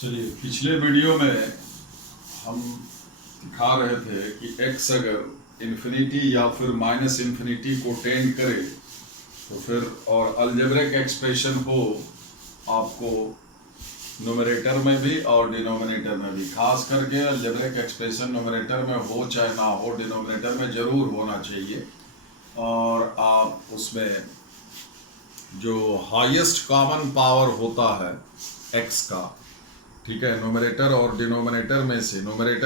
चलिए, पिछले वीडियो में हम दिखा रहे थे कि x अगर इन्फिनिटी या फिर माइनस इन्फिनिटी को टेंड करे तो फिर और अलजेब्रिक एक्सप्रेशन हो आपको न्यूमरेटर में भी और डिनोमिनेटर में भी। खास करके अलजेब्रिक एक्सप्रेशन न्यूमरेटर में हो चाहे ना हो, डिनोमिनेटर में ज़रूर होना चाहिए। और आप उसमें जो हाईएस्ट कॉमन पावर होता है x का, ठीक है, न्यूमरेटर और डिनोमिनेटर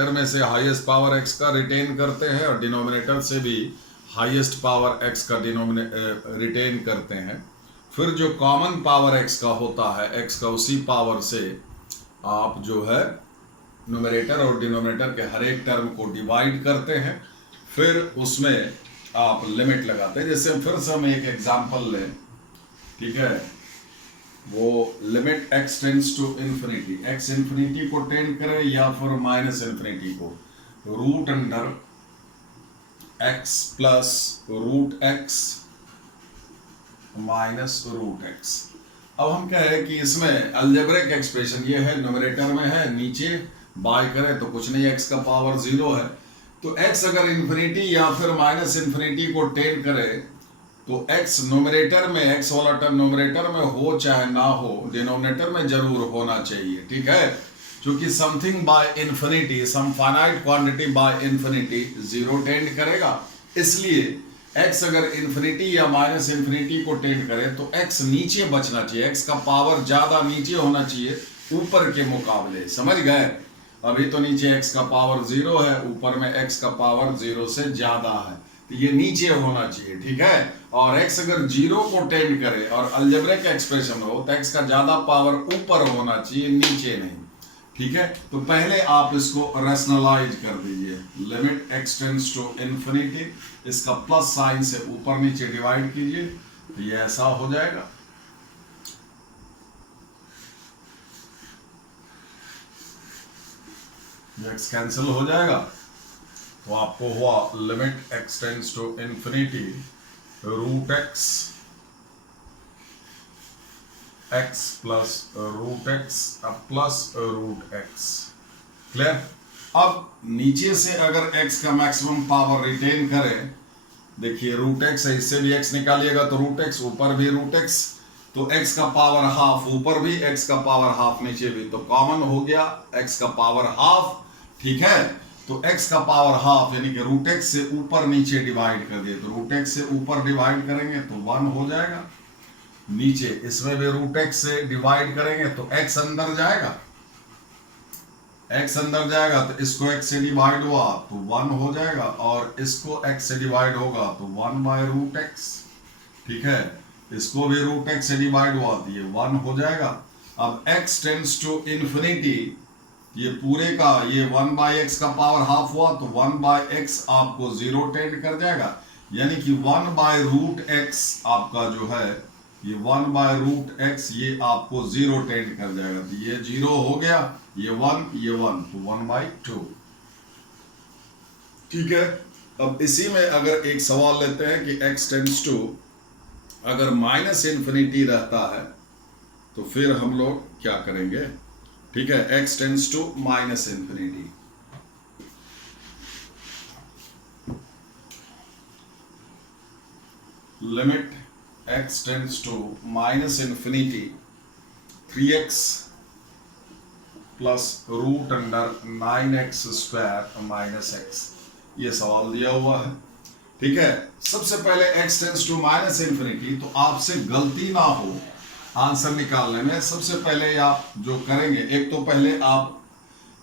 में से हाईएस्ट पावर x का रिटेन करते हैं और डिनोमिनेटर से भी हाईएस्ट पावर x का रिटेन करते हैं। फिर जो कॉमन पावर x का होता है, x का उसी पावर से आप जो है न्यूमरेटर और डिनोमिनेटर के हर एक टर्म को डिवाइड करते हैं। फिर उसमें आप लिमिट लगाते हैं। जैसे फिर से हम एक एग्जांपल लें, ठीक है, वो limit x tends to infinity, x infinity को टेंड करे या फिर माइनस इन्फिनिटी को, root under x plus root x minus root x। अब हम कह रहे हैं कि इसमें अलजेब्रिक एक्सप्रेशन ये है, न्यूमरेटर में है, नीचे बाय करें तो कुछ नहीं, x का पावर 0 है। तो x अगर इन्फिनिटी या फिर माइनस इन्फिनिटी को टेंड करे तो x न्यूमरेटर में, x वाला टर्म न्यूमरेटर में हो चाहे ना हो, डिनोमिनेटर में जरूर होना चाहिए, ठीक है। क्योंकि something by infinity, some finite quantity by infinity 0 tend करेगा। इसलिए x अगर इन्फिनिटी या माइनस इन्फिनिटी को टेंड करे तो x नीचे बचना चाहिए, x का पावर ज्यादा नीचे होना चाहिए ऊपर के मुकाबले। समझ गए? अभी तो नीचे x का पावर 0 है, ऊपर में x का पावर 0 से ज्यादा है, तो ये नीचे होना चाहिए, ठीक है। और x अगर 0 को टेंड करे और अलजेब्रिक एक्सप्रेशन हो तो x का ज्यादा पावर ऊपर होना चाहिए, नीचे नहीं, ठीक है। तो पहले आप इसको रैशनलाइज कर दीजिए। Limit x tends to infinity, इसका प्लस साइन से ऊपर नीचे डिवाइड कीजिए तो ये ऐसा हो जाएगा। x कैंसिल हो जाएगा तो आपको हुआ limit x tends to infinity root x plus root x plus root x। Clear? अब नीचे से अगर x का मैक्सिमम पावर रिटेन करें, देखिए रूट x है, इससे भी x निकालिएगा तो रूट x, ऊपर भी रूट x, तो x का पावर हाफ, ऊपर भी x का पावर हाफ, नीचे भी, तो कॉमन हो गया x का पावर हाफ, ठीक है। तो x का पावर हाफ यानी कि रूट x से ऊपर नीचे डिवाइड कर दिए, तो रूट x से ऊपर डिवाइड करेंगे तो 1 हो जाएगा। नीचे इसमें भी रूट x से डिवाइड करेंगे तो x अंदर जाएगा, x अंदर जाएगा तो इसको x से डिवाइड हुआ तो 1 हो जाएगा, और इसको x से डिवाइड होगा तो 1 बाय रूट x, ठीक है। इसको भी रूट x से डिवाइड हुआ तो ये 1 हो जाएगा। अब x टेंड्स टू इन्फिनिटी, ये पूरे का ये 1 बाय x का पावर हाफ हुआ तो 1 बाय x आपको 0 टेंड कर जाएगा, यानी कि 1 बाय रूट x आपका जो है, ये 1 बाय रूट x ये आपको 0 टेंड कर जाएगा, तो ये 0 हो गया, ये 1 ये 1, तो 1 बाय 2, ठीक है। अब इसी में अगर एक सवाल लेते हैं कि x टेंड्स टू अगर माइनस इन्फिनिटी रहता है तो फिर हम लोग क्या करेंगे, ठीक है। x tends to minus infinity, limit x tends to minus infinity 3x plus root under 9x square minus x, ये सवाल दिया हुआ है, ठीक है। सबसे पहले x tends to minus infinity, तो आपसे गलती ना हो आंसर निकालने में, सबसे पहले आप जो करेंगे, एक तो पहले आप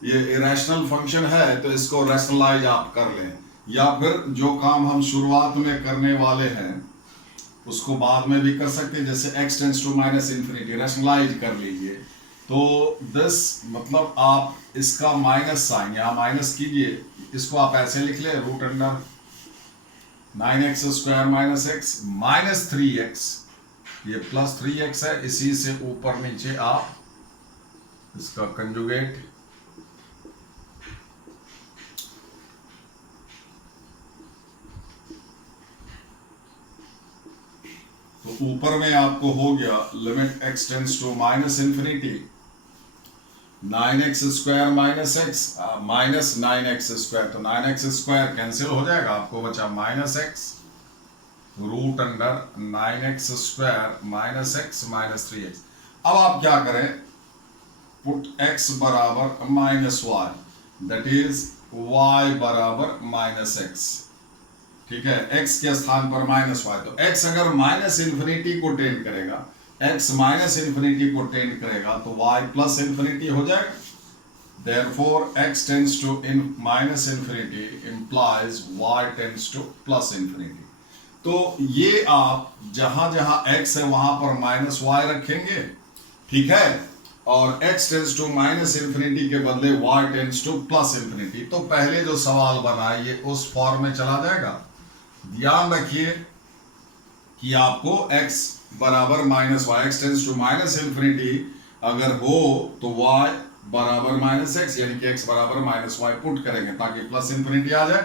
ये इरेशनल फंक्शन है तो इसको रैशनलाइज आप कर लें, या फिर जो काम हम शुरुआत में करने वाले हैं उसको बाद में भी कर सकते हैं। जैसे x tends to minus infinity rationalise कर लीजिए, तो दिस मतलब आप इसका माइनस साइन यहाँ माइनस कीजिए, इसको आप ऐसे लिख ले, root under 9x square minus x minus 3x, ये प्लस 3x है, इसी से ऊपर नीचे आप इसका कंजुगेट, तो ऊपर में आपको हो गया limit x tends to minus infinity 9x² minus x minus 9x², तो 9x² कैंसिल हो जाएगा, आपको बचा -x root under 9x² minus x minus 3x। अब आप क्या करें, पुट x बराबर -y, दैट इज y बराबर -x। ठीक है, x के स्थान पर -y, तो x अगर -∞ को टेंड करेगा, x -∞ को टेंड करेगा तो y +∞ हो जाएगा। Therefore x tends to -∞ implies y tends to +∞। तो ये आप जहां जहां x है वहां पर -y रखेंगे, ठीक है, और x टेंड्स टू -∞ के बदले y टेंड्स टू +∞। तो पहले जो सवाल बना है ये उस फॉर्म में चला जाएगा। ध्यान रखिए कि आपको x बराबर -y, x टेंड्स टू -∞ अगर हो तो y बराबर -x, यानी कि x बराबर -y पुट करेंगे ताकि +∞ आ जाए।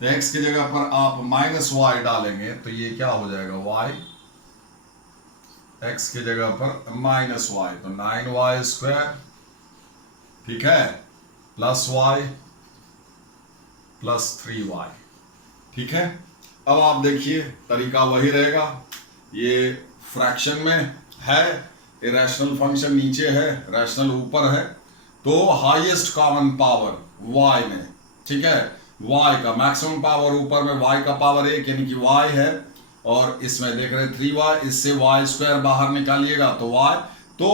तो x की जगह पर आप -y डालेंगे तो ये क्या हो जाएगा, y, x की जगह पर -y, तो 9y², ठीक है, प्लस y प्लस 3y। ठीक है, अब आप देखिए तरीका वही रहेगा, ये फ्रैक्शन में है, इरेशनल फंक्शन नीचे है, रैशनल ऊपर है, तो हाईएस्ट कॉमन पावर y में, ठीक है, y का मैक्सिमम पावर ऊपर में y का पावर 1 यानी कि y है, और इसमें देख रहे 3y, इससे y² बाहर निकालिएगा तो y, तो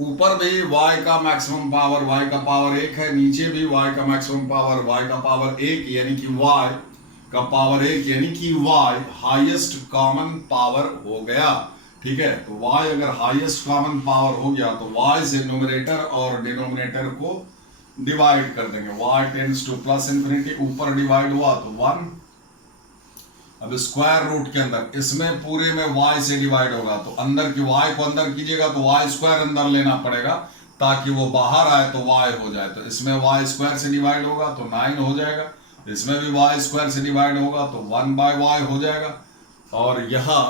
ऊपर भी y का मैक्सिमम पावर y का पावर 1 है, नीचे भी y का मैक्सिमम पावर y का पावर 1 यानी कि y का पावर 1 यानी कि y हाईएस्ट कॉमन पावर हो गया। ठीक है, तो y अगर हाईएस्ट कॉमन पावर हो गया तो y से न्यूमरेटर और डिनोमिनेटर को डिवाइड कर देंगे, y टेंड्स टू +∞, ऊपर डिवाइड हुआ तो 1। अब स्क्वायर रूट के अंदर इसमें पूरे में y से डिवाइड होगा, तो अंदर की y को अंदर कीजिएगा तो y² अंदर लेना पड़ेगा ताकि वो बाहर आए तो y हो जाए, तो इसमें y² से डिवाइड होगा तो 9 हो जाएगा, इसमें भी y² से डिवाइड होगा तो 1/y हो जाएगा, और यहां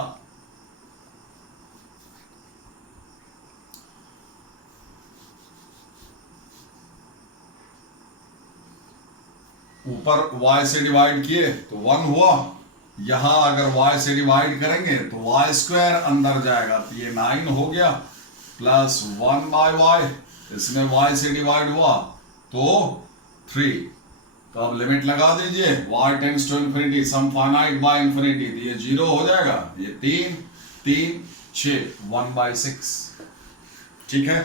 ऊपर y से डिवाइड किए तो 1 हुआ, यहां अगर y से डिवाइड करेंगे तो y² अंदर जाएगा तो ये 9 हो गया, प्लस 1/y, इसमें y से डिवाइड हुआ तो 3, तो अब लिमिट लगा दीजिए, y tends to ∞, some finite by ∞, तो ये 0 हो जाएगा, ये 3 3 6 1/6। ठीक है,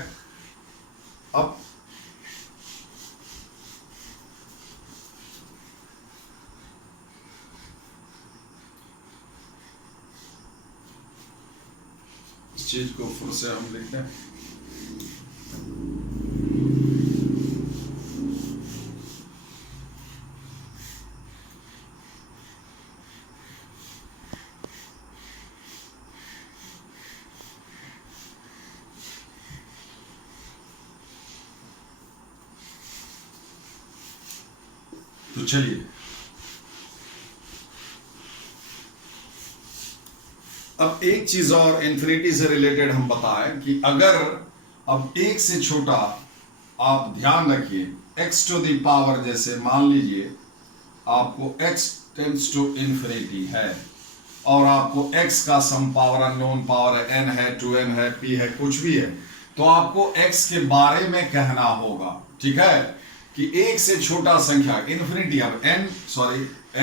अब इस चीज को फिर से हम लिखते हैं, तो चलिए अब एक चीज और इन्फिनिटी से रिलेटेड हम बताएं कि अगर अब 1 से छोटा, आप ध्यान रखिए x टू द पावर, जैसे मान लीजिए आपको x टेंड्स टू ∞ है और आपको x का सम पावर अननोन पावर है, n है, 2n है, p है, कुछ भी है, तो आपको x के बारे में कहना होगा। ठीक है, कि 1 से छोटा संख्या इन्फिनिटी, अब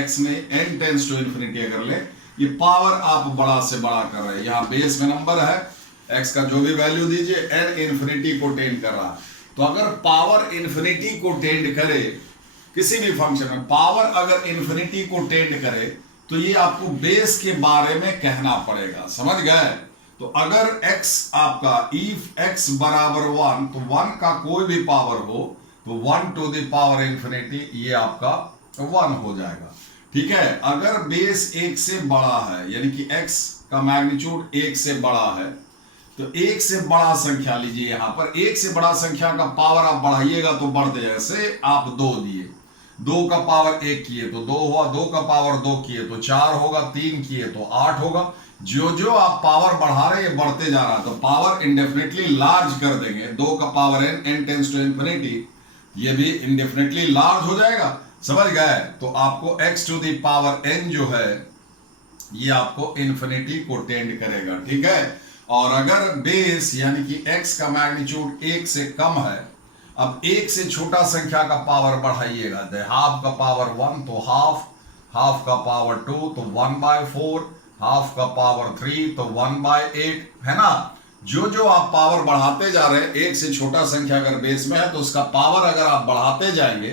x में n टेंड्स टू ∞ अगर ले, ये पावर आप बड़ा से बड़ा कर रहे हैं, यहाँ बेस में नंबर है, x का जो भी वैल्यू दीजिए n इन्फिनिटी को टेंड कर रहा है, तो अगर पावर इन्फिनिटी को टेंड करे किसी भी फंक्शन में, पावर अगर इन्फिनिटी को टेंड करे तो ये आपको बेस के बारे में कहना पड़ेगा, समझ गए। तो अगर x आपका इफ x बराबर 1, तो 1 का कोई भी पावर हो तो 1 टू द पावर इन्फिनिटी ये आपका 1 हो जाएगा। ठीक है, अगर बेस 1 से बड़ा है यानी कि x का मैग्नीट्यूड 1 से बड़ा है, तो 1 से बड़ा संख्या लीजिए, यहां पर 1 से बड़ा संख्या का पावर आप बढ़ाइएगा तो बढ़ते जाए, जैसे आप 2 दिए, 2 का पावर 1 किए तो 2 हुआ, 2 का पावर 2 किए तो 4 होगा, 3 किए तो 8 होगा, जो जो आप पावर बढ़ा रहे हैं बढ़ते जा रहा है, तो पावर इंडेफिनेटली लार्ज कर देंगे। 2 का power n, n tends to infinity, ये भी इंडेफिनेटली लार्ज हो जाएगा। समझ गए? तो आपको x to the power n जो है ये आपको इन्फिनिटी को टेंड करेगा, ठीक है। और अगर बेस यानी कि x का मैग्नीट्यूड 1 से कम है, अब 1 से छोटा संख्या का पावर बढ़ाइएगा, तो हाफ का पावर 1 तो हाफ, हाफ का पावर 2 तो 1/4, हाफ का पावर 3 तो 1/8, है ना। जो जो आप पावर बढ़ाते जा रहे हैं, 1 से छोटा संख्या अगर बेस में है तो उसका पावर अगर आप बढ़ाते जाएंगे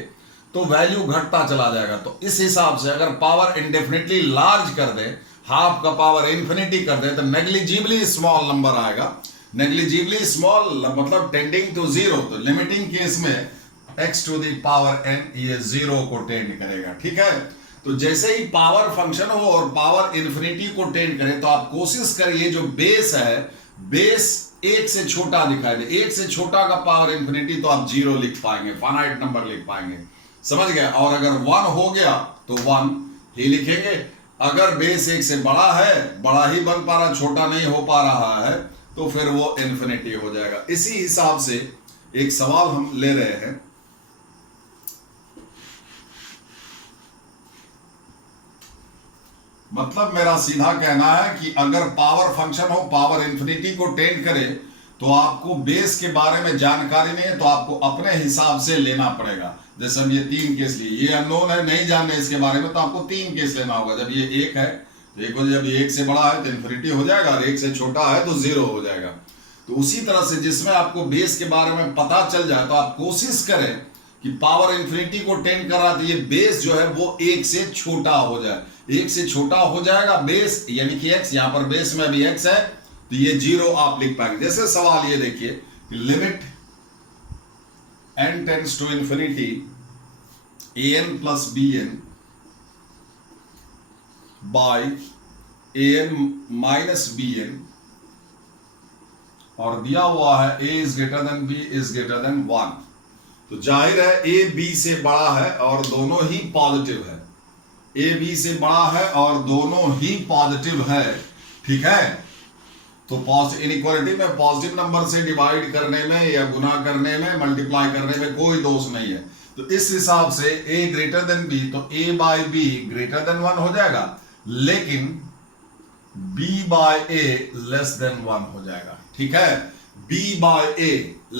तो वैल्यू घटता चला जाएगा। तो इस हिसाब से अगर पावर इंडेफिनिटली लार्ज कर दे, हाफ का पावर इन्फिनिटी कर दे, तो नेग्लिजिबली स्मॉल नंबर आएगा। नेग्लिजिबली स्मॉल मतलब टेंडिंग टू जीरो, तो लिमिटिंग केस में x to the power n ये जीरो को टेंड करेगा, ठीक है। तो जैसे ही पावर फंक्शन हो और पावर इन्फिनिटी को टेंड करे, तो आप कोशिश करिए जो बेस है, बेस 1 से छोटा दिखाई दे। 1 से छोटा का पावर इन्फिनिटी तो आप 0 लिख पाएंगे, फाइनाइट नंबर लिख पाएंगे, समझ गए। और अगर 1 हो गया तो 1 ही लिखेंगे। अगर बेस 1 से बड़ा है, बड़ा ही बन पा रहा, छोटा नहीं हो पा रहा है, तो फिर वो इन्फिनिटी हो जाएगा। इसी हिसाब से एक सवाल हम ले रहे हैं, मतलब मेरा सीधा कहना है कि अगर पावर फंक्शन हो, पावर इन्फिनिटी को टेंड करे, तो आपको बेस के बारे में जानकारी नहीं है तो आपको अपने हिसाब से लेना पड़ेगा। जैसे हम ये 3 केस लिए, ये अननोन है, नहीं जानने इसके बारे में, तो आपको 3 केस लेना होगा। जब ये 1 है तो एक जब ये 1 से बड़ा है तो इन्फिनिटी हो जाएगा, और 1 से छोटा है तो 0 हो जाएगा। तो उसी तरह से जिसमें आपको बेस के बारे में पता चल जाए, तो आप कोशिश करें कि पावर इन्फिनिटी को टेंड कर रहा है तो ये बेस जो है वो 1 से छोटा हो जाए। 1 से छोटा हो जाएगा बेस, यानी कि x, यहां पर बेस में भी x है, तो ये 0 आप लिख पाएंगे। जैसे सवाल ये देखिए, limit n tends to infinity an plus bn by an minus bn, और दिया हुआ है a is greater than b is greater than 1। तो जाहिर है a b से बड़ा है और दोनों ही पॉजिटिव है। a b से बड़ा है और दोनों ही पॉजिटिव है, ठीक है। तो पॉजिटिव इनइक्वालिटी में पॉजिटिव नंबर से डिवाइड करने में या गुना करने में, मल्टीप्लाई करने में कोई दोष नहीं है। तो इस हिसाब से a ग्रेटर देन b, तो a by b greater than 1 हो जाएगा, लेकिन b by a less than 1 हो जाएगा, ठीक है। b by a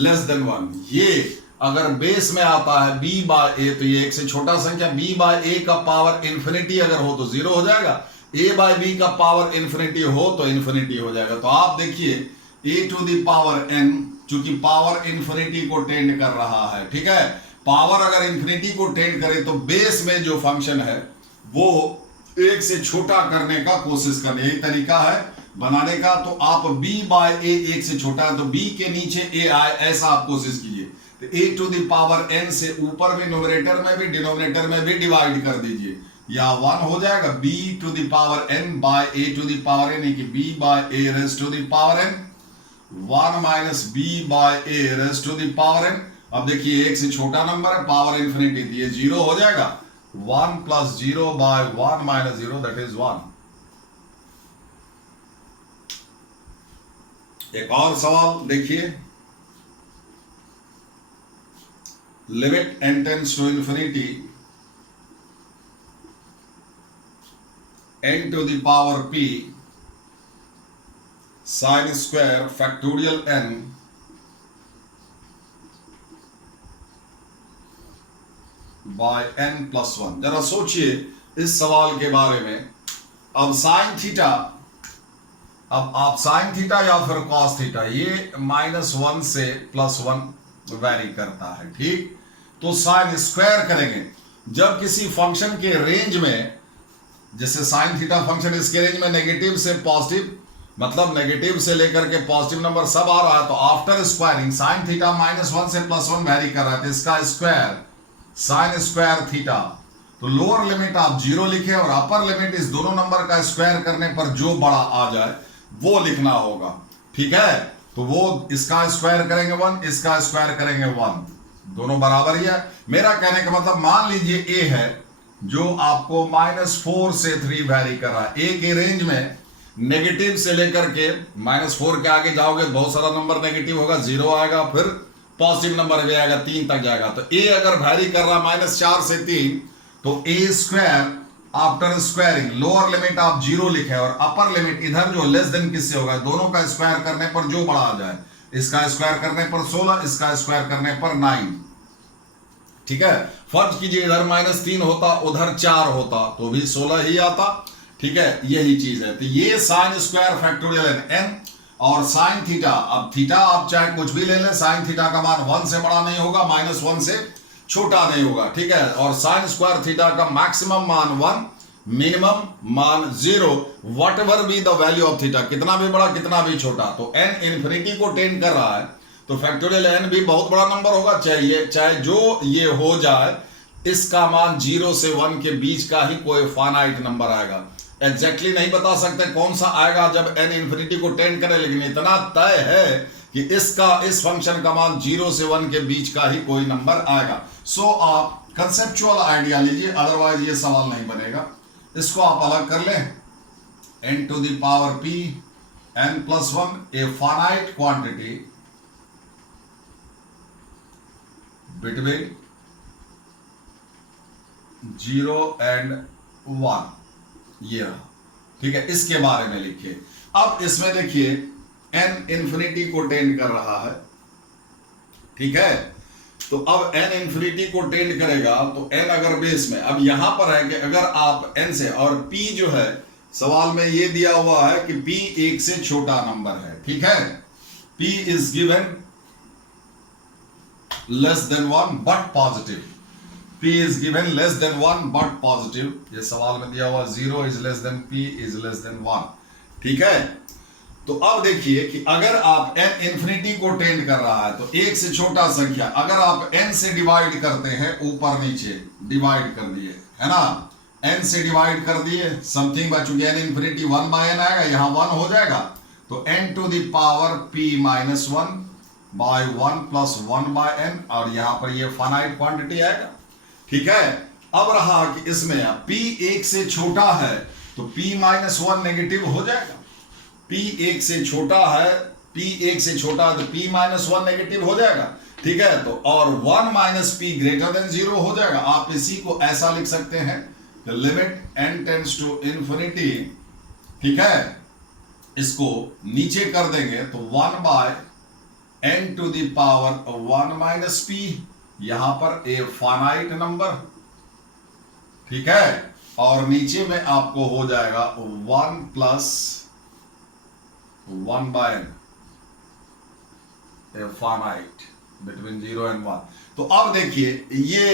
less than 1, ये अगर बेस में आता है b बाय a, तो ये 1 से छोटा संख्या, b बाय a का पावर इन्फिनिटी अगर हो तो 0 हो जाएगा, a बाय b का पावर इन्फिनिटी हो तो इन्फिनिटी हो जाएगा। तो आप देखिए a to the power n, चूंकि पावर इन्फिनिटी को टेंड कर रहा है, ठीक है। पावर अगर इन्फिनिटी को टेंड करे तो बेस में जो फंक्शन है वो 1 से छोटा करने का कोशिश करनी, यही तरीका है बनाने का। तो आप b बाय a 1 से छोटा है तो b के नीचे a आए, ऐसा आप कोशिश कीजिए। तो a to the power n से ऊपर भी न्यूमरेटर में भी डिनोमिनेटर में भी डिवाइड कर दीजिए, या 1 हो जाएगा। b to the power n by a to the power n, कि b by a raise to the power n, 1 minus b by a raise to the power n। अब देखिए 1 से छोटा नंबर है, पावर इन्फिनिटी, ये 0 हो जाएगा। 1 plus 0 by 1 minus 0 that is 1। एक और सवाल देखिए, limit n tends to infinity n to the power p sine square factorial n by n plus 1। जरा सोचिए इस सवाल के बारे में। अब साइन थीटा, अब आप साइन थीटा या फिर कॉस थीटा, ये -1 से +1 वैरी करता है, ठीक। तो साइन स्क्वायर करेंगे जब किसी फंक्शन के रेंज में, जैसे साइन थीटा फंक्शन इसके रेंज में नेगेटिव से पॉजिटिव, मतलब नेगेटिव से लेकर के पॉजिटिव नंबर सब आ रहा है, तो आफ्टर स्क्वायरिंग साइन थीटा -1 से +1 वैरी कर रहा है, तो इसका स्क्वायर साइन स्क्वायर थीटा। तो लोअर लिमिट आप 0 लिखे और अपर लिमिट इस दोनों नंबर का स्क्वायर करने पर जो बड़ा आ जाए वो लिखना होगा, ठीक है। तो वो इसका स्क्वायर करेंगे 1, इसका स्क्वायर करेंगे 1, दोनों बराबर ही है। मेरा कहने का मतलब, मान लीजिए a है जो आपको -4 से 3 वैरी कर रहा है, a के रेंज में नेगेटिव से लेकर के -4 के आगे जाओगे तो बहुत सारा नंबर नेगेटिव होगा, 0 आएगा, फिर पॉजिटिव नंबर भी आएगा, 3 तक जाएगा। तो ए अगर वैरी कर रहा -4 से 3, तो a square after squaring lower limit आप 0 लिखे और अपर लिमिट इधर जो लेस देन किससे होगा, दोनों का स्क्वायर करने पर जो बड़ा आ जाए, इसका स्क्वायर करने पर 16, इसका स्क्वायर करने पर 9। ठीक है, फर्ज कीजिए इधर -3 होता, उधर 4 होता तो भी 16 ही आता। ठीक है, यही चीज है। तो ये साइन स्क्वायर फैक्टोरियल n और साइन थीटा, अब थीटा आप चाहे कुछ भी ले लें, साइन थीटा का मान 1 से बड़ा नहीं होगा, -1 से छोटा नहीं होगा। ठीक है, और साइन स्क्वायर थीटा का मैक्सिमम मान 1, मिनिमम मान 0, what ever be the value of theta, कितना भी बड़ा कितना भी छोटा। तो n इन्फिनिटी को टेंड कर रहा है, तो फैक्टोरियल n भी बहुत बड़ा नंबर होगा, चाहे जो ये हो जाए, इसका मान 0 से 1 के बीच का ही कोई फाइनाइट नंबर आएगा। एग्जैक्टली नहीं बता सकते कौन सा आएगा जब n इन्फिनिटी को टेंड करे, लेकिन इतना तय है कि इस फंक्शन का मान 0 से 1 के बीच का ही कोई नंबर आएगा। सो आप कंसेप्चुअल आइडिया लीजिए, अदरवाइज ये सवाल नहीं बनेगा। इसको आप अलग कर लें, n to the power p n+1 a finite quantity between 0 and 1, ये रहा। ठीक है, इसके बारे में लिखिए। अब इसमें देखिए n इन्फिनिटी को टेंड कर रहा है। ठीक है, तो अब n इन्फिनिटी को टेंड करेगा तो n अगर बेस में, अब यहां पर है कि अगर आप n से, और p जो है सवाल में ये दिया हुआ है कि p 1 से छोटा नंबर है। ठीक है, p is given less than 1 but positive, p is given less than 1 but positive, ये सवाल में दिया हुआ 0 is less than p is less than 1। ठीक है, तो अब देखिए कि अगर आप n इन्फिनिटी को टेंड कर रहा है तो 1 से छोटा संख्या अगर आप n से डिवाइड करते हैं, ऊपर नीचे डिवाइड कर दिए है ना, n से डिवाइड कर दिए, समथिंग बच चुकी है, n इन्फिनिटी 1/n आएगा, यहां 1 हो जाएगा, तो n to the power p -1 by 1 plus 1/n, और यहां पर ये फाइनाइट क्वांटिटी आएगा। ठीक है, अब रहा कि इसमें p 1 से छोटा है तो p -1 नेगेटिव हो जाएगा, p 1 से छोटा है, p 1 से छोटा है तो p -1 नेगेटिव हो जाएगा। ठीक है, तो और 1 - p ग्रेटर देन 0 हो जाएगा। आप इसी को ऐसा लिख सकते हैं कि limit n tends to infinity, ठीक है, इसको नीचे कर देंगे तो 1/n to the power 1 - p, यहां पर ए फाइनाइट नंबर। ठीक है, और नीचे में आपको हो जाएगा 1 + 1/n a finite between 0 and 1। तो अब देखिए ये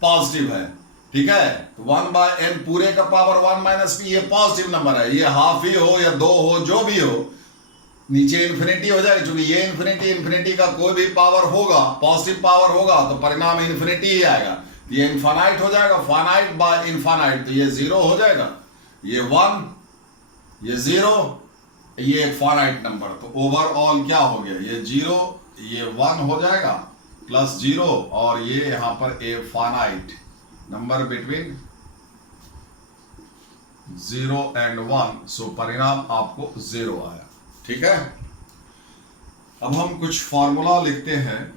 पॉजिटिव है। ठीक है, तो 1/n पूरे का पावर 1 - p, ये पॉजिटिव नंबर है, ये हाफ ही हो या 2 हो, जो भी हो, नीचे इन्फिनिटी हो जाएगी, क्योंकि ये इन्फिनिटी का कोई भी पावर होगा, पॉजिटिव पावर होगा तो परिणाम इन्फिनिटी ही आएगा। ये इनफाइनाइट हो जाएगा, फाइनाइट बाय इनफाइनाइट, तो ये 0 हो जाएगा, ये 1, ये 0, ये एक फाइनाइट नंबर, तो ओवरऑल क्या हो गया, ये 0, ये 1 हो जाएगा प्लस 0, और ये यहां पर a finite number between 0 and 1। सो परिणाम आपको 0 आया। ठीक है, अब हम कुछ फॉर्मूला लिखते हैं।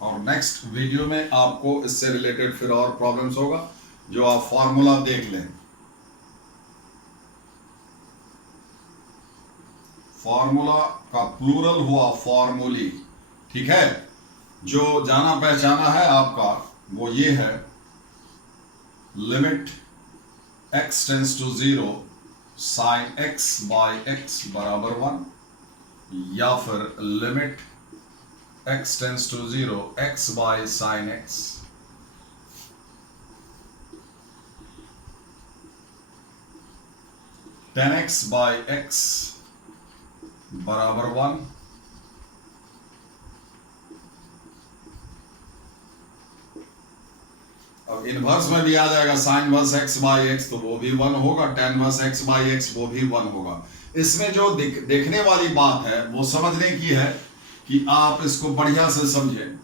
और नेक्स्ट वीडियो में आपको इससे रिलेटेड फिर और प्रॉब्लम्स होगा, जो आप फॉर्मूला देख लें। फॉर्मूला का प्लूरल हुआ फॉर्मूली। ठीक है, जो जाना पहचाना है आपका वो ये है, limit x tends to 0 sine x by x बराबर 1, या फिर limit x tends to 0 x by sine x, tan x by x बराबर 1, अब इनवर्स में भी आ जाएगा sine inverse x by x, तो वो भी 1 होगा, tan inverse x by x वो भी 1 होगा। इसमें जो देखने वाली बात है वो समझने की है कि आप इसको बढ़िया से समझें।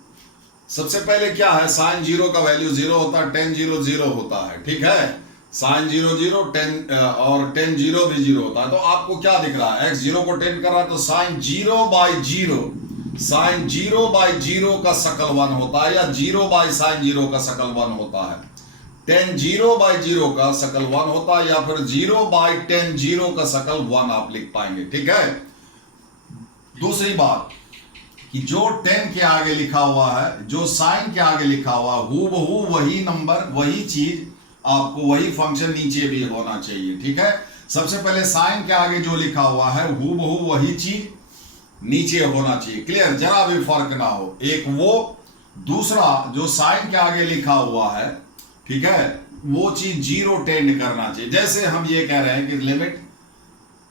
सबसे पहले क्या है, साइन जीरो का वैल्यू जीरो होता है, टेन जीरो जीरो होता है, ठीक है। साइन जीरो जीरो, टेन और टेन जीरो भी जीरो होता है। तो आपको क्या दिख रहा है, एक्स जीरो को टेन कर रहा है, तो sine zero by zero, sine zero by zero का सकल वन होता है, या जीरो बाई साइन जीरो का सकल वन होता है। टेन जीरो बाई जीरो का सकल वन होता है, या फिर जीरो बाई टेन जीरो का सकल वन आप लिख पाएंगे, ठीक है। दूसरी बात कि जो टेन के आगे लिखा हुआ है, जो साइन के आगे लिखा हुआ है, हूबहू वही नंबर, वही चीज आपको, वही फंक्शन नीचे भी होना चाहिए, ठीक है। सबसे पहले साइन के आगे जो लिखा हुआ है हूबहू वही चीज नीचे होना चाहिए, क्लियर, जरा भी फर्क ना हो, एक वो, दूसरा जो साइन के आगे लिखा हुआ है, ठीक है, वो चीज जीरो टेंड करना चाहिए। जैसे हम ये कह रहे हैं कि लिमिट,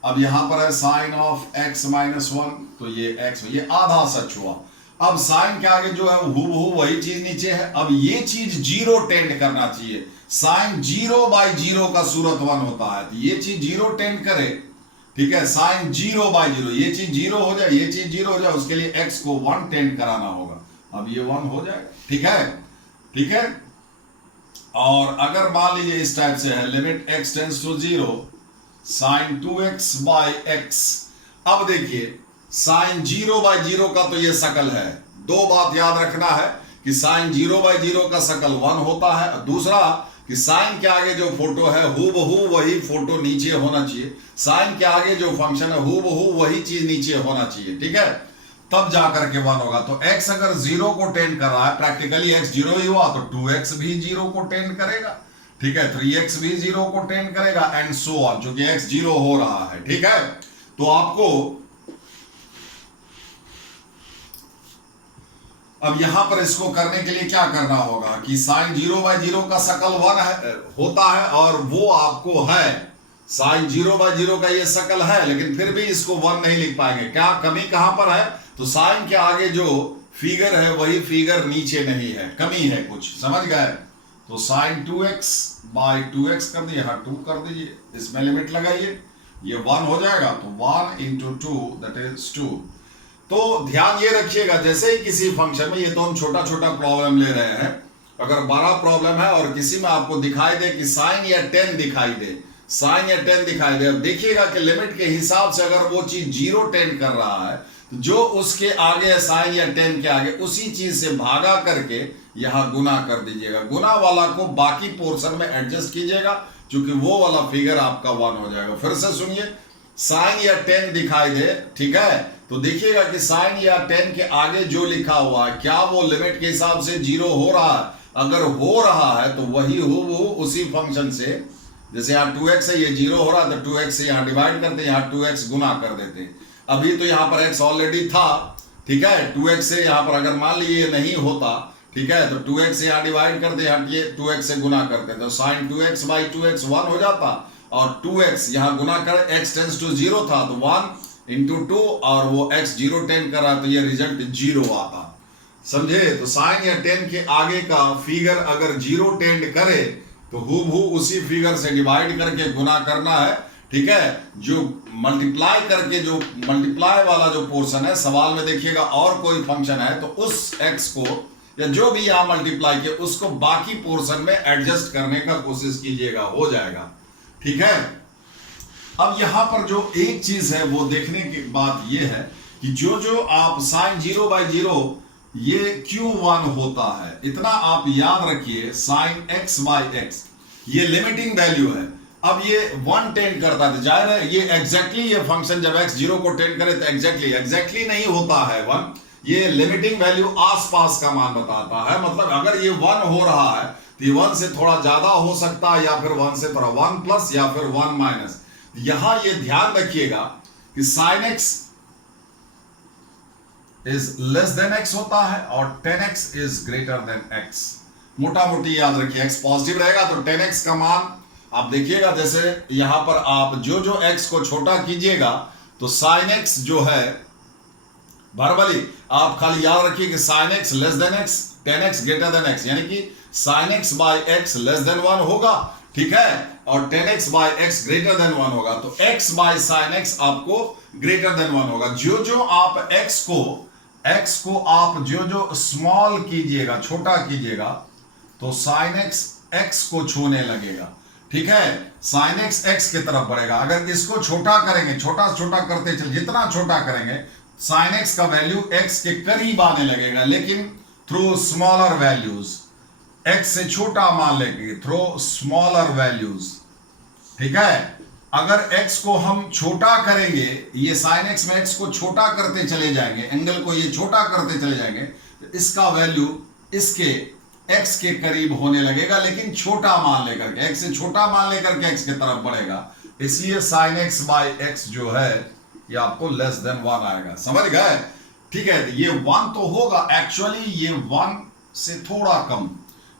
अब यहां पर है sine of x minus one, तो ये x, ये आधा सच हुआ। अब साइन के आगे जो है हूबहू वही चीज नीचे है, अब ये चीज जीरो टेंड करना चाहिए। साइन जीरो बाई जीरो का सूरत वन होता है, तो ये चीज जीरो टेंड करे, ठीक है। साइन जीरो बाई जीरो, ये चीज जीरो हो जाए, ये चीज जीरो हो जाए, उसके लिए x को वन टेंड कराना होगा। अब ये वन हो जाए, ठीक है, ठीक है। और अगर मान लीजिए इस टाइप से है, limit x tends to zero, sine 2x by x। अब देखिए साइन जीरो बाई जीरो का तो ये सकल है, दो बात याद रखना है कि साइन जीरो बाई जीरो का सकल वन होता है, दूसरा कि साइन के आगे जो फोटो है हूबहू वही फोटो नीचे होना चाहिए, साइन के आगे जो फंक्शन है हूबहू वही चीज नीचे होना चाहिए, ठीक है, तब जाकर के वन होगा। तो x अगर जीरो को टेंड कर रहा है, प्रैक्टिकली x जीरो ही हुआ, तो 2x भी जीरो को टेंड करेगा, ठीक है, 3x भी जीरो को टेंड करेगा, एंड सो ऑन, क्योंकि x जीरो हो रहा है, ठीक है। तो आपको अब यहां पर इसको करने के लिए क्या करना होगा कि साइन जीरो बाई जीरो का सकल वन होता है, और वो आपको है, साइन जीरो बाई जीरो का ये सकल है, लेकिन फिर भी इसको वन नहीं लिख पाएंगे। क्या कमी कहां पर है, तो साइन के आगे जो फिगर है वही फिगर नीचे नहीं है, कमी है कुछ, समझ गए। तो साइन 2x बाई 2x कर दिए, हाँ 2 कर दीजिए, इसमें लिमिट लगाइए, ये 1 हो जाएगा, तो 1 इंटू 2 दैट इज 2। तो ध्यान ये रखिएगा, जैसे ही किसी फंक्शन में, ये तो हम छोटा छोटा प्रॉब्लम ले रहे हैं, अगर बड़ा प्रॉब्लम है और किसी में आपको दिखाई दे कि साइन या 10 दिखाई दे, साइन या 10 दिखाई दे, अब देखिएगा कि लिमिट के हिसाब से अगर वो चीज जीरो टेंड कर रहा है, तो जो उसके आगे साइन या 10 के आगे, उसी चीज से भागा करके यहां गुना कर दीजिएगा, गुना वाला को बाकी पोर्शन में एडजस्ट कीजिएगा, क्योंकि वो वाला फिगर आपका 1 हो जाएगा। फिर से सुनिए, साइन या 10 दिखाई दे, ठीक है, तो देखिएगा कि साइन या 10 के आगे जो लिखा हुआ है, क्या वो लिमिट के हिसाब से जीरो हो रहा है, अगर हो रहा है तो वही हूबहू उसी फंक्शन से, जैसे यहाँ 2x है, ये जीरो हो रहा है, तो 2x से यहाँ डिवाइड करते हैं, यहाँ 2x गुना कर देते हैं। अभी तो यहाँ पर x ऑलरेडी था, ठीक है, 2x से यहाँ पर अगर मान लीजिए नहीं होता, ठीक है, तो 2x से यहाँ डिवाइड करते, यहाँ ये 2x से गुना करते, तो साइन 2x बाई 2x 1 हो जाता, और 2x यहाँ गुना कर, x टेंड्स टू जीरो था, तो 1 इंटू 2, और वो x जीरो टेंड कर रहा, तो ये रिजल्ट जीरो आता, समझे। तो साइन या 10 के आगे का फिगर अगर जीरो टेंड करे, तो हूबहू उसी फिगर से डिवाइड करके गुना करना है, ठीक है। जो मल्टीप्लाई करके, जो मल्टीप्लाई वाला जो पोर्शन है, सवाल में देखिएगा और कोई फंक्शन है तो उस x को, या जो भी यहां मल्टीप्लाई किया, उसको बाकी पोर्शन में एडजस्ट करने का कोशिश कीजिएगा, हो जाएगा, ठीक है। अब यहां पर जो एक चीज है वो देखने की बात ये है कि जो जो आप साइन जीरो बाई जीरो, ये Q1 होता है, इतना आप याद रखिए, साइन x बाई x ये लिमिटिंग वैल्यू है। अब ये 1 टेंड करता है, जाहिर है ये एग्जैक्टली ये फंक्शन जब x जीरो को टेंड करे तो एग्जैक्टली नहीं होता है 1, ये लिमिटिंग वैल्यू आसपास का मान बताता है, मतलब अगर ये 1 हो रहा है तो ये 1 से थोड़ा ज्यादा हो सकता है, या फिर 1 से थोड़ा 1 प्लस, या फिर 1 माइनस। यहां ये ध्यान रखिएगा कि sine x is less than x होता है, और 10x is greater than x, मोटा मोटी याद रखिए, x पॉजिटिव रहेगा तो 10x का मान आप देखिएगा, जैसे यहां पर आप जो जो x को छोटा कीजिएगा, तो साइन x जो है वर्बली आप खाली याद रखिए कि sine x less than x, 10x greater than x, यानी कि sine x by x less than 1 होगा, ठीक है, और 10x by x greater than 1 होगा, तो x बाई साइन x आपको ग्रेटर देन 1 होगा। जो जो आप x को x को आप जो जो स्मॉल कीजिएगा, छोटा कीजिएगा, तो sin x x को छूने लगेगा, ठीक है। sin x x की तरफ बढ़ेगा। अगर इसको छोटा करेंगे, छोटा छोटा करते चल, जितना छोटा करेंगे sin x का वैल्यू x के करीब आने लगेगा, लेकिन थ्रू स्मॉलर वैल्यूज, x से छोटा मान लेंगे थ्रू स्मॉलर वैल्यूज, ठीक है। अगर x को हम छोटा करेंगे, ये sin x में x को छोटा करते चले जाएंगे, एंगल को ये छोटा करते चले जाएंगे, तो इसका वैल्यू इसके x के करीब होने लगेगा, लेकिन छोटा मान लेकर के, x से छोटा मान लेकर के x की तरफ बढ़ेगा। इसलिए sin x बाई x जो है ये आपको लेस देन 1 आएगा। समझ गए? ठीक है। ये 1 तो होगा, एक्चुअली ये 1 से थोड़ा कम,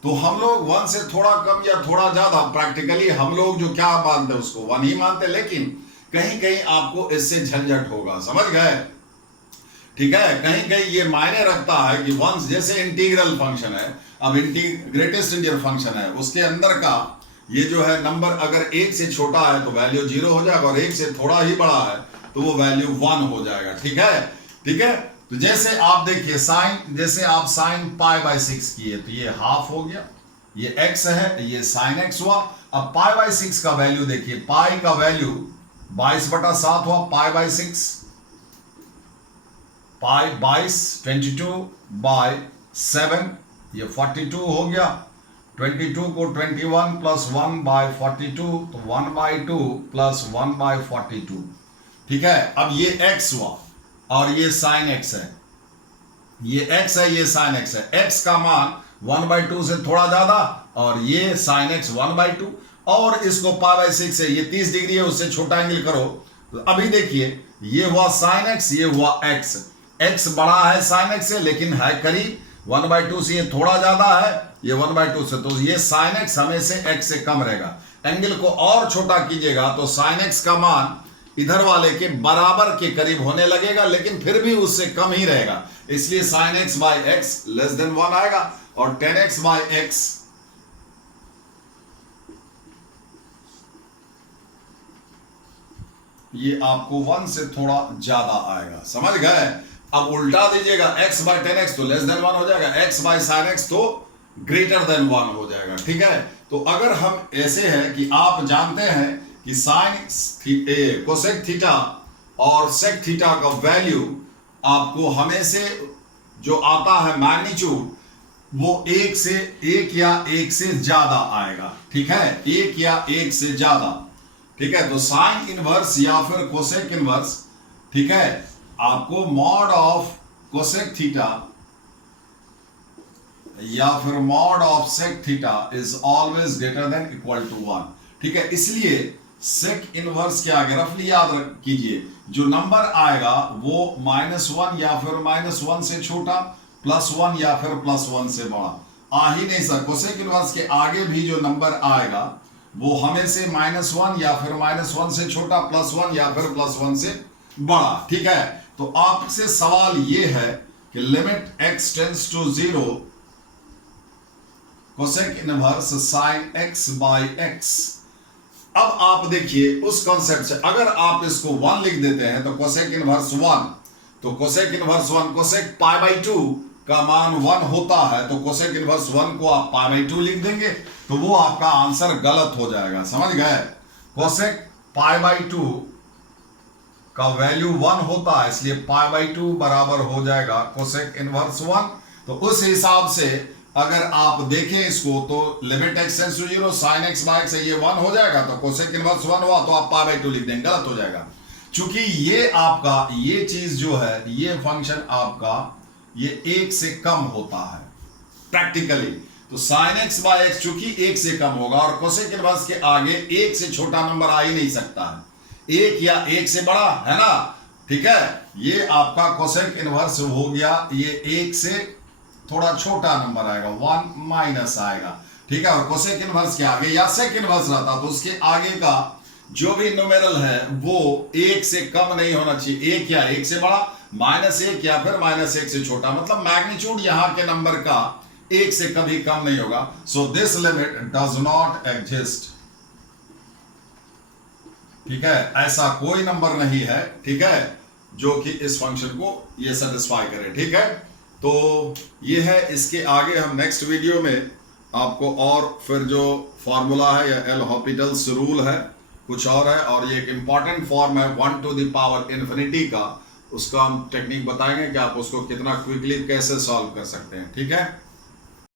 तो हम लोग 1 से थोड़ा कम या थोड़ा ज्यादा, प्रैक्टिकली हम लोग जो क्या मानते हैं उसको 1 ही मानते, लेकिन कहीं कहीं आपको इससे झंझट होगा। समझ गए? ठीक है। कहीं कहीं ये मायने रखता है कि 1 जैसे इंटीग्रल फंक्शन है, अब ग्रेटेस्ट इंटीजर फंक्शन है, उसके अंदर का ये जो है नंबर अगर 1 से छोटा है तो वैल्यू 0 हो जाएगा, और 1 से थोड़ा ही बड़ा है तो वो वैल्यू 1 हो जाएगा। ठीक है, ठीक है। तो जैसे आप देखिए साइन, जैसे आप साइन पाई बाई 6 किए तो ये हाफ हो गया, ये x है, ये साइन x हुआ। अब पाई बाई 6 का वैल्यू देखिए, पाई का वैल्यू 22/7 हुआ, पाई बाई 6, पाई 22, 22/7, ये 42 हो गया। 22 को 21 प्लस 1/42, तो 1/2 प्लस 1/42, ठीक है। अब ये x हुआ और ये साइन x है, ये x है, ये साइन x है। x का मान 1/2 से थोड़ा ज्यादा, और ये साइन x 1/2, और इसको पाई बाई 6 है, ये 30 डिग्री है, उससे छोटा एंगल करो। तो अभी देखिए ये हुआ साइन x, ये हुआ x। x बड़ा है साइन x से, लेकिन है करीब 1/2 से, ये थोड़ा ज्यादा है, ये 1/2 से, तो ये साइन x हमेशा x से कम रहेगा। एंगल को और छोटा कीजिएगा तो साइन x का मान इधर वाले के बराबर के करीब होने लगेगा, लेकिन फिर भी उससे कम ही रहेगा। इसलिए sine x by x less than 1 आएगा, और 10x बाई x ये आपको 1 से थोड़ा ज्यादा आएगा। समझ गए? अब उल्टा दीजिएगा, x बाई 10x तो लेस देन 1 हो जाएगा, x बाई साइन x तो ग्रेटर देन 1 हो जाएगा। ठीक है। तो अगर हम ऐसे है कि आप जानते हैं कि साइन कोसेक थीटा और सेक थीटा का वैल्यू आपको हमेशा जो आता है मैग्नीट्यूड, वो 1 या 1 से ज्यादा आएगा। ठीक है, 1 या 1 से ज्यादा। ठीक है। तो साइन इनवर्स या फिर कोसेक इनवर्स, ठीक है, आपको मॉड ऑफ कोसेक थीटा या फिर mod of sec theta is always greater than equal to 1। ठीक है। इसलिए सेक इनवर्स के आगे रफली याद कीजिए, जो नंबर आएगा वो -1 या फिर -1 से छोटा, +1 या फिर +1 से बड़ा आ ही नहीं सकता। कोसेक इनवर्स के आगे भी जो नंबर आएगा वो हमेशा -1 या फिर -1 से छोटा, +1 या फिर +1 से बड़ा। ठीक है। तो आपसे सवाल ये है कि limit x tends to 0 cosec inverse sine x by x। अब आप देखिए उस कॉन्सेप्ट से, अगर आप इसको 1 लिख देते हैं तो कोसेक इनवर्स 1, तो cosec inverse 1, cosec pi by 2 का मान 1 होता है, तो कोसेक इनवर्स 1 को आप पाई बाई 2 लिख देंगे, तो वो आपका आंसर गलत हो जाएगा। समझ गए? कोसेक पाई बाई 2 का वैल्यू 1 होता है, इसलिए पाई बाई 2 बराबर हो जाएगा कोसेक इनवर्स 1। तो उस हिसाब से अगर आप देखें इसको, तो limit x tends to 0 sine x by x, ये 1 हो जाएगा, तो कोसेक इनवर्स 1 हुआ, तो आप पाई बाई 2 लिख देंगे, गलत हो जाएगा। चूंकि ये आपका ये चीज जो है, ये फंक्शन आपका ये 1 से कम होता है प्रैक्टिकली, तो साइन x बाई x चूंकि 1 से कम होगा, और कोसेक इनवर्स के आगे 1 से छोटा नंबर आ ही नहीं सकता है, 1 या 1 से बड़ा है ना। ठीक है। ये आपका कोसेक इनवर्स हो गया, ये 1 से थोड़ा छोटा नंबर आएगा, 1 माइनस आएगा। ठीक है। और कोसेक इनवर्स के आगे या सेक इनवर्स रहता तो उसके आगे का जो भी न्यूमेरल है वो 1 से कम नहीं होना चाहिए, 1 या 1 से बड़ा, -1 या फिर -1 से छोटा, मतलब मैग्नीट्यूड यहां के नंबर का 1 से कभी कम नहीं होगा। So this limit does not exist. ठीक है, ऐसा कोई नंबर नहीं है। ठीक है। जो कि इस फंक्शन को ये सेटिस्फाई करे। ठीक है, तो ये है। इसके आगे हम नेक्स्ट वीडियो में आपको और फिर जो फार्मूला है या एल हॉस्पिटल्स रूल है कुछ और है, और ये एक इम्पॉर्टेंट फॉर्म है 1 to the power infinity का, उसका हम टेक्निक बताएंगे कि आप उसको कितना क्विकली कैसे सॉल्व कर सकते हैं। ठीक है।